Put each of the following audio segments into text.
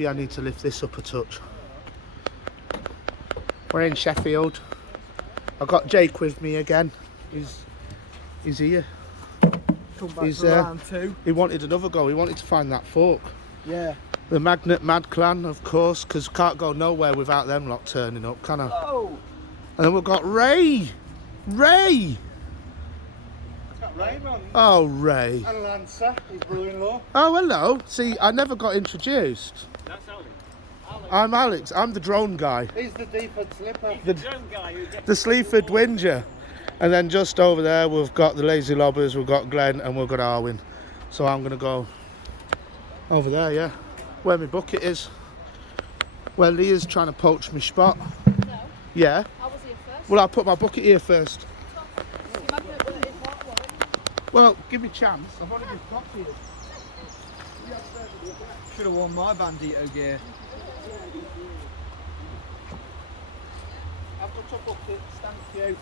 maybe I need to lift this up a touch. We're in Sheffield. I've got Jake with me again. He's here. Come back for round 2. He wanted another go. He wanted to find that fork. Yeah. The Magnet Mad Clan, of course, because can't go nowhere without them lot turning up, can I? Oh! And then we've got Ray! Ray! Raymond. Oh, Ray. And Lancer, his brother-in-law. Oh, hello. See, I never got introduced. That's Alex. I'm Alex. I'm the drone guy. He's the Deepwood Slipper. The drone guy who gets The Sleaford Whinger. And then just over there, we've got the Lazy Lobbers, we've got Glenn, and we've got Arwin. So I'm going to go over there, yeah, where my bucket is. Where Leah's trying to poach my spot. No, Yeah. I was here first. Well, I'll put my bucket here first. Your magnet will is what, Warren? Well, give me a chance. I've only just got here. Should have worn my Bandito gear. I've got a bucket, thank you.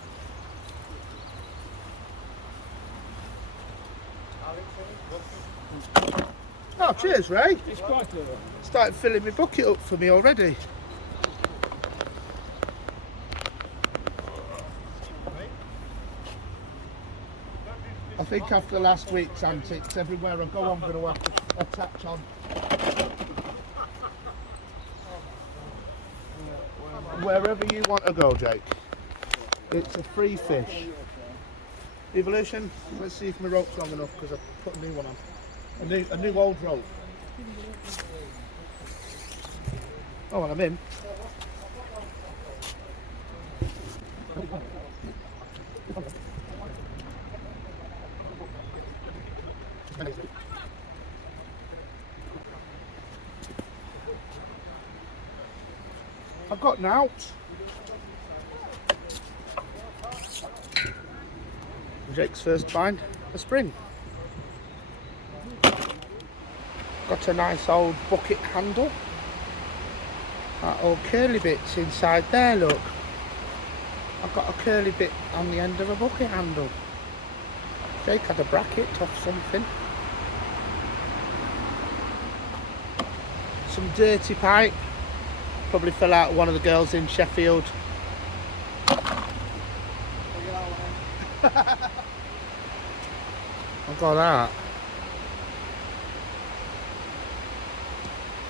Oh, cheers, Ray. It's quite clear. Started filling my bucket up for me already. I think after last week's antics, everywhere I go, I'm going to have to attach on. Wherever you want to go, Jake. It's a free fish. Evolution, let's see if my rope's long enough because I've put a new one on. A new old rope. Oh, and I'm in. I've got an out. Jake's first find, a spring. Got a nice old bucket handle. That old curly bit's inside there, look. I've got a curly bit on the end of a bucket handle. Jake had a bracket off something. Some dirty pipe. Probably fell out of one of the girls in Sheffield. I've got that.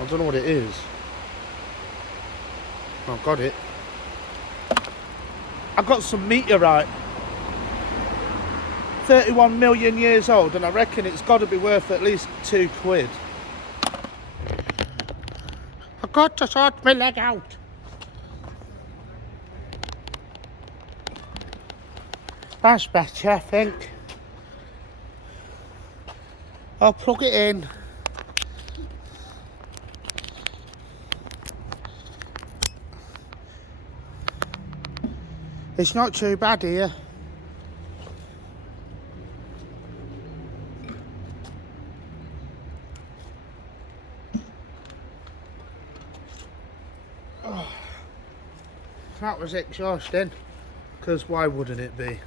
I don't know what it is. I've got it. I've got some meteorite. 31 million years old, and I reckon it's got to be worth at least £2. I've got to sort my leg out. That's better, I think. I'll plug it in. It's not too bad here. Oh, that was exhausting, because why wouldn't it be?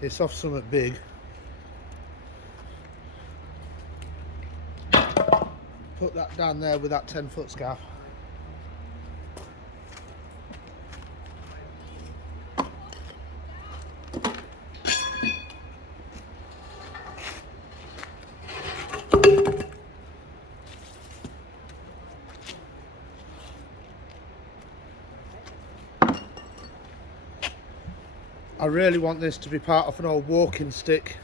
It's off something big. Put that down there with that 10-foot scarf. I really want this to be part of an old walking stick.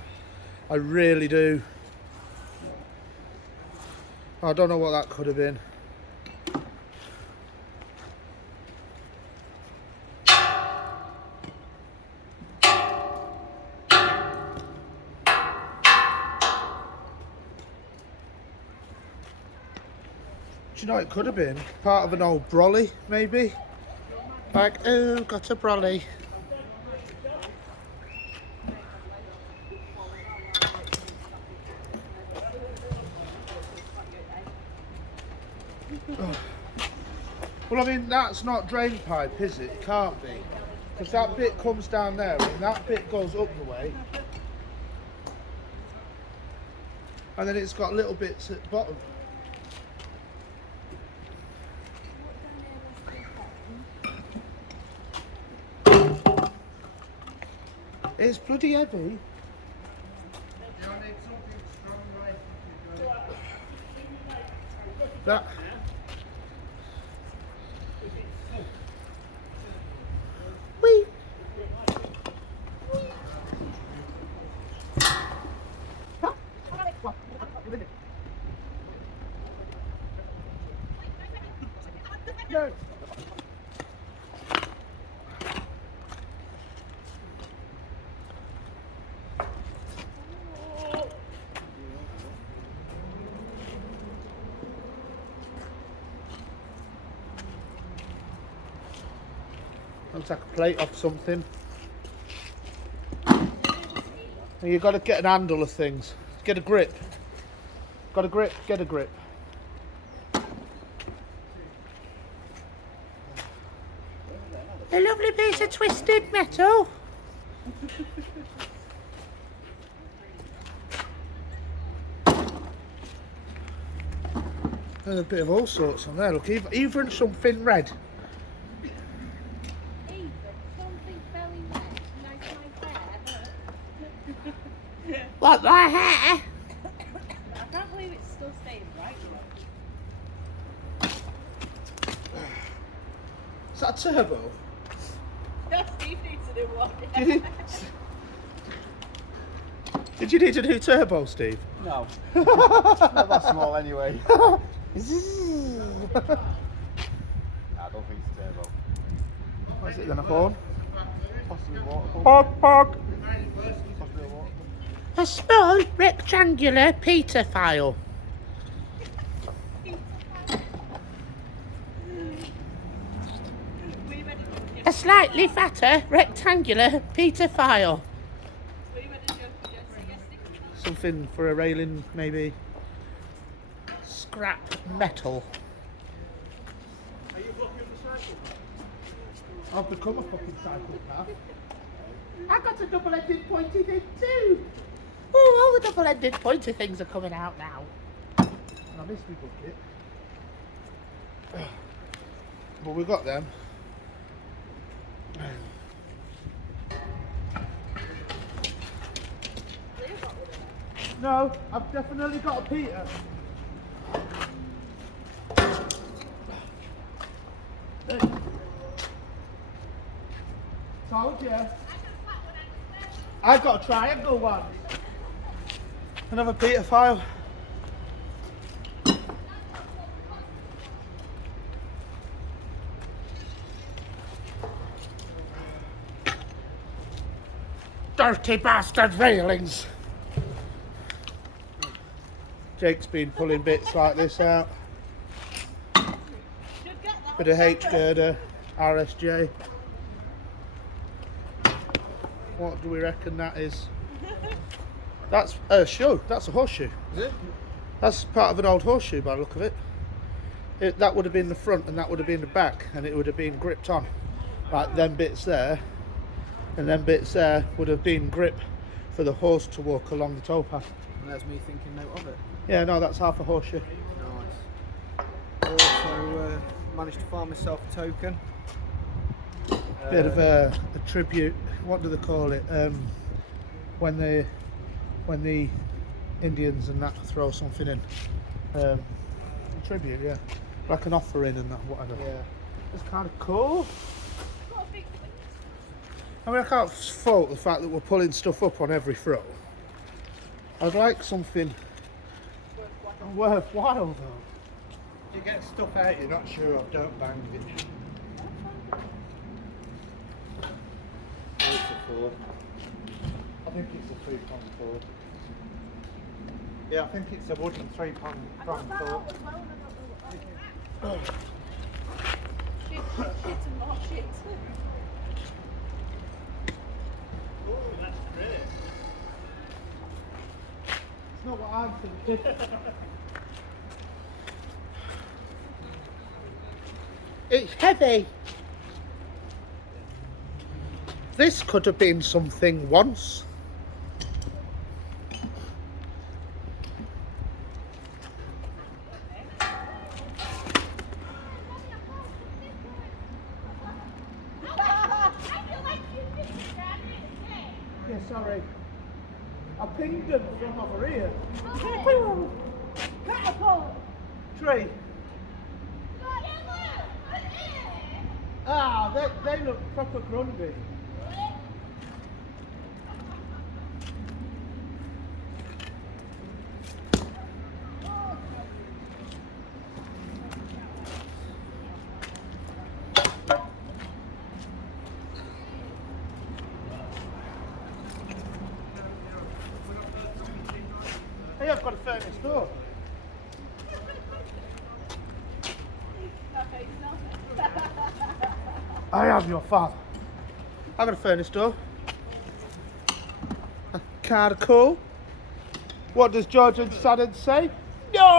I really do. I don't know what that could have been. Do you know what it could have been? Part of an old brolly, maybe? Like, oh, got a brolly. Well, I mean, that's not drain pipe, is it? It can't be. Because that bit comes down there and that bit goes up the way. And then it's got little bits at the bottom. It's bloody heavy. That. Whee! No. I'll take a plate off something. You got to get an handle of things. Get a grip. Got a grip? Get a grip. A lovely piece of twisted metal. There's a bit of all sorts on there. Look, even something red. Even something very red, like my hair. Like my hair. I can't believe it's still staying right. Is that a turbo? No, Steve needs a new one. Did you need a new turbo, Steve? No. Not that small anyway. I I don't think it's turbo. What is it then, a horn? Possibly water pump. Hog, hog. Possibly a water pump. A small rectangular Peter file. We ready to A slightly fatter rectangular Peter file. Something for a railing, maybe. Scrap metal. Are you blocking the cycle? I've become a fucking psychopath. I got a double-ended pointy thing too. Oh, all the double-ended pointy things are coming out now. And I missed my bucket. But we got them. No, I've definitely got a Peter. Told you. I've got a triangle one. Another Peter file. Dirty bastard railings. Jake's been pulling bits like this out. Bit of H girder, RSJ. What do we reckon that is? That's a shoe. That's a horseshoe. Is it? That's part of an old horseshoe by the look of it. That would have been the front and that would have been the back, and it would have been gripped on. Like them bits there, and them bits there would have been grip for the horse to walk along the towpath. And there's me thinking note of it. Yeah, no, that's half a horseshoe. Nice. Also managed to find myself a token. Bit of a tribute. What do they call it? When the Indians and that throw something in. A tribute, yeah. Like an offering and that, whatever. Yeah. It's kind of cool. I mean, I can't fault the fact that we're pulling stuff up on every throw. I'd like something worthwhile though. You get stuff out you're not sure of, don't bang it. It's a 4. I think it's a 3-prong 4. Yeah, I think it's a wooden 3-prong 4. Shit and more shit. Oh, that's great. It's not what I'm thinking. It's heavy. This could have been something once. Yeah, sorry. I pinged them from over here. Catapult! Tree. Ah, they look proper grundy. Hey, I've got a furnace door. I am your father. I've got a furnace door. Kind of cool. What does George and Saturn say? Nice!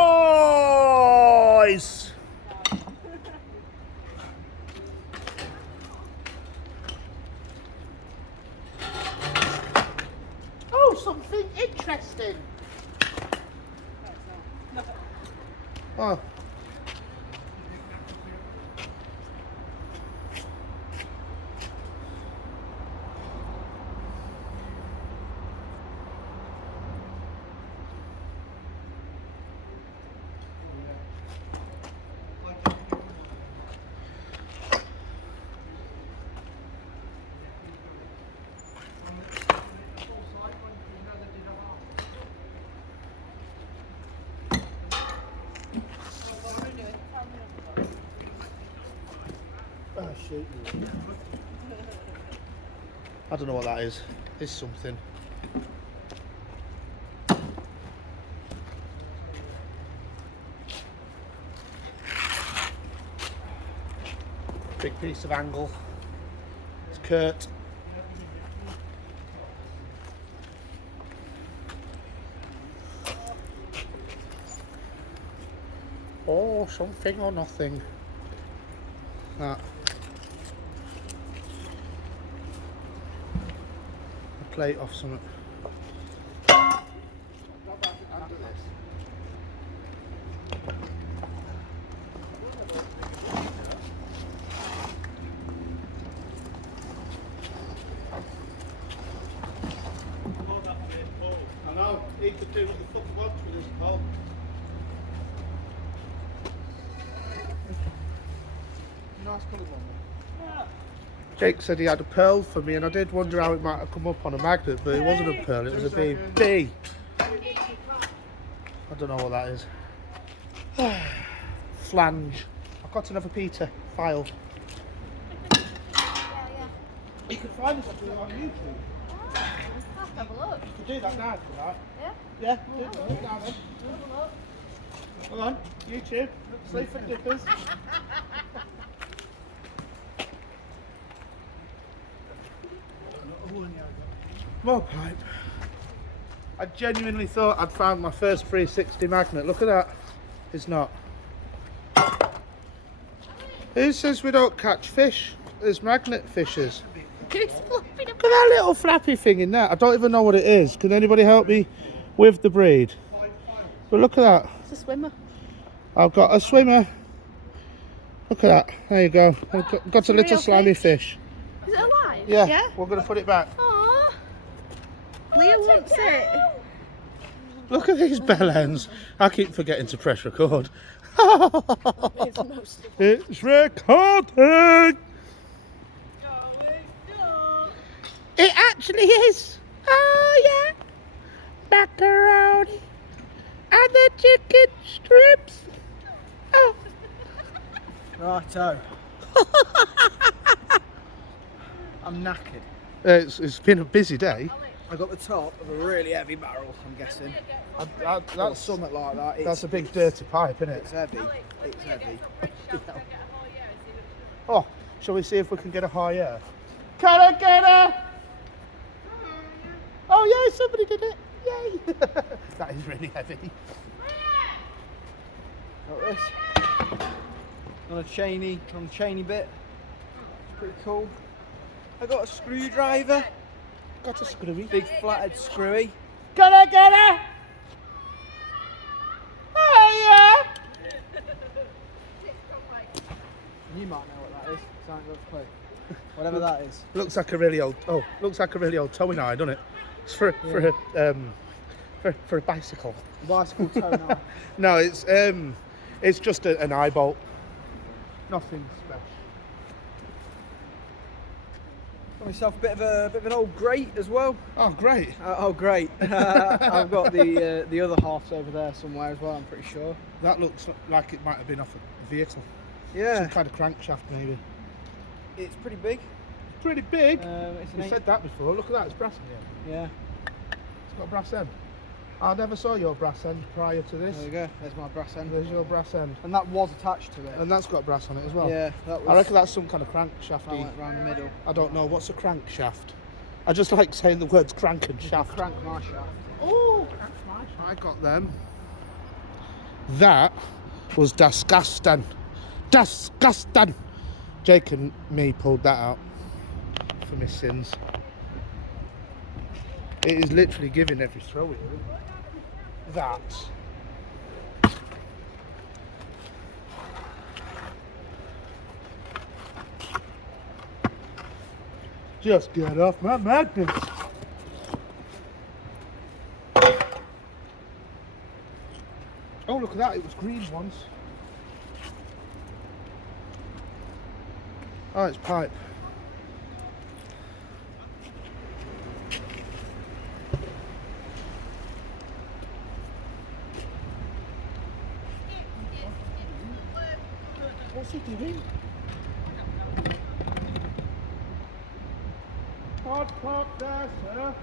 Oh, something interesting. Oh. Oh, shit. I don't know what that is. It's something. Big piece of angle. It's Kurt. Oh, something or nothing. That. A plate off something. I know, he could do what the fuck he wants with his pole. Nice coloured one. Jake said he had a pearl for me, and I did wonder how it might have come up on a magnet, but it wasn't a pearl, it was a B. B! I don't know what that is. Flange. I've got another Peter file. You can find this on YouTube. Let's have a look. You can do that now if you like. Yeah? Yeah, do it now then. Have a look. Hold on, YouTube, Sleep and Dippers. More pipe. I genuinely thought I'd found my first 360 magnet. Look at that. It's not. Who says we don't catch fish? There's magnet fishers. Who's flipping Look at that little flappy thing in there. I don't even know what it is. Can anybody help me with the breed? But look at that. It's a swimmer. I've got a swimmer. Look at that. There you go. I've got a a little real slimy fish. Is it alive? Yeah, we're going to put it back. Aww. Leah wants it. Look at these bell ends. I keep forgetting to press record. It's recording! It actually is. Oh yeah. Macaroni and the chicken strips. Oh. Righto. I'm knackered. It's been a busy day. I got the top of a really heavy barrel, I'm guessing. That's That's something like that. that's a big dirty pipe, isn't it? It's heavy. It's heavy. Oh, shall we see if we can get a higher? Can I get a? Oh yeah, somebody did it! Yay! That is really heavy. Got this. On a chainy bit. It's pretty cool. I got a screwdriver. Got a screwy. Big flathead screwy. Can I get a? Oh yeah! You might know what that is. So I ain't got a clue. Whatever that is. Looks like a really old. Oh, looks like a really old towing eye, doesn't it? It's for a bicycle. Bicycle towing eye. No, it's just an eye bolt. Nothing special. Got myself a bit of an old grate as well. Oh, great. Oh, great. I've got the other halves over there somewhere as well, I'm pretty sure. That looks like it might have been off a vehicle. Yeah. Some kind of crankshaft, maybe. It's pretty big. Pretty big. It's an You said that before. Look at that. It's brass in here. Yeah. It's got a brass end. I never saw your brass end prior to this. There you go. There's my brass end. There's your brass end. And that was attached to it. And that's got brass on it as well. Yeah, that was. I reckon that's some kind of crankshaft. That went round the middle. I don't know. What's a crankshaft? I just like saying the words crank and shaft. Crank my shaft. Oh, crank my shaft. I got them. That was disgusting. Disgusting. Jake and me pulled that out for my sins. It is literally giving every throw in. That. Just get off my magnet. Oh, look at that. It was green once. Oh, it's pipe. What's he doing? Hard pop there, sir.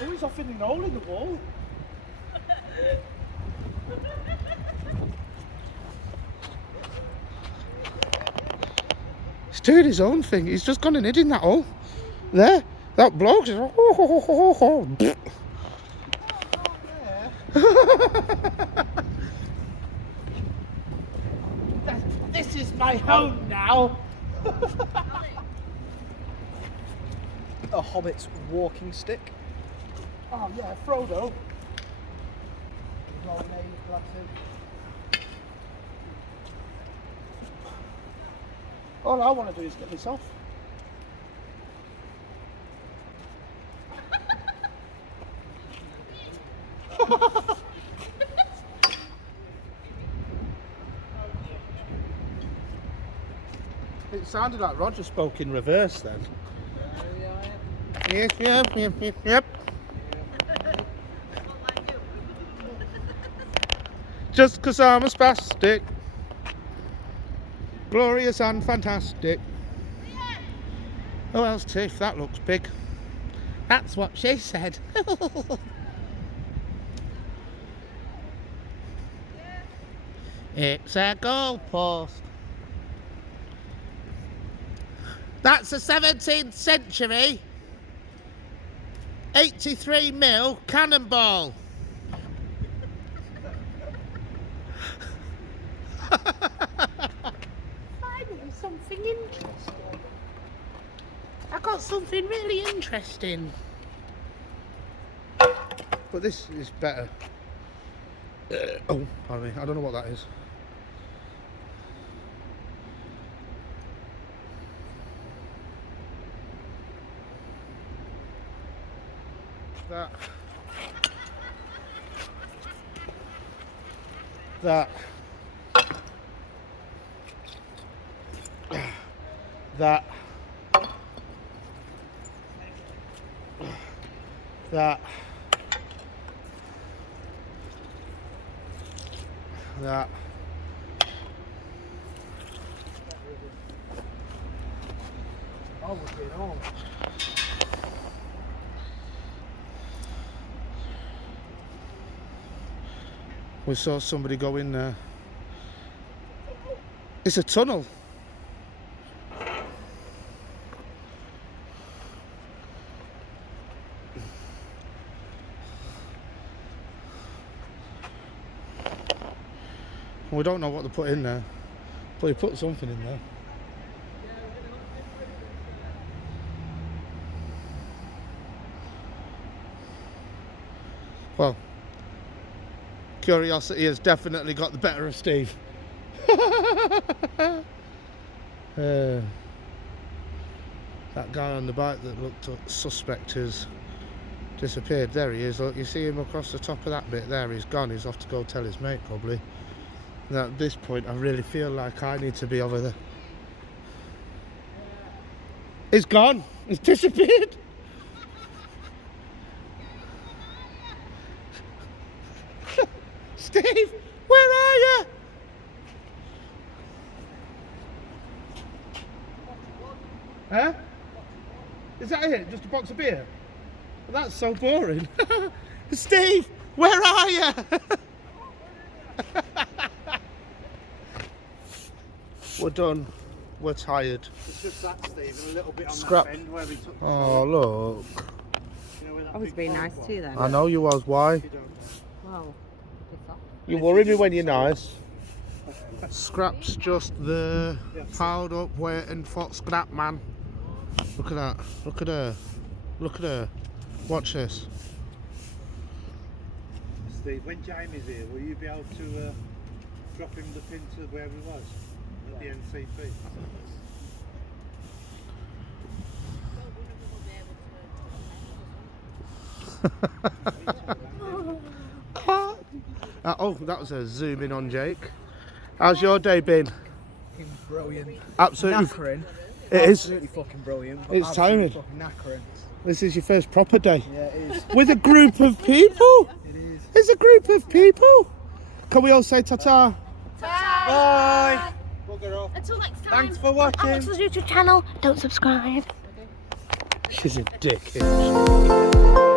Oh, he's off in an hole in the wall. He's doing his own thing. He's just gone and hid in that hole. There. That bloke's just... This is my home now. A hobbit's walking stick. Oh yeah, Frodo. All I want to do is get this off. It sounded like Roger spoke in reverse then. Yep, yep, yep, yep, yep. Just 'cause I'm a spastic. Glorious and fantastic. Oh, else Tiff, that looks big. That's what she said. It's a goalpost. That's a 17th century 83mm cannonball. Finally, something interesting. I got something really interesting. But this is better. Oh, pardon me. I don't know what that is. That. That. That. That. That. Oh, what's going on? We saw somebody go in there. It's a tunnel. We don't know what they put in there, but they put something in there. Well, curiosity has definitely got the better of Steve. That guy on the bike that looked suspect has disappeared. There he is. Look, you see him across the top of that bit there. He's gone. He's off to go tell his mate probably. And at this point I really feel like I need to be over there. He's gone. He's disappeared. Steve, where are you? Huh? Is that it? Just a box of beer? Well, that's so boring. Steve, where are you? We're done. We're tired. It's just that, Steve, and a little bit on Scrap. that end where we took the Oh, look. you know, where that I was big being bolt nice was. to you then. I know you was. Why? You don't know. Wow. Piss off. You worry me when you're nice. Scrap's just there, piled up, waiting for scrap man. Look at that. Look at her. Look at her. Watch this. Steve, when Jamie's here, will you be able to drop him the pin to where he was at the NCP? Oh, that was a zoom in on Jake. How's your day been? Fucking brilliant. Absolutely. Knackering. It is. Absolutely fucking brilliant. but It's absolutely tiring. Fucking knackering. This is your first proper day. Yeah, it is. With a group of people. It is. It's a group of people. Can we all say ta-ta? Bye! Bugger off. Until next time. Thanks for watching. Welcome to the YouTube channel. Don't subscribe. She's a dick. Isn't she?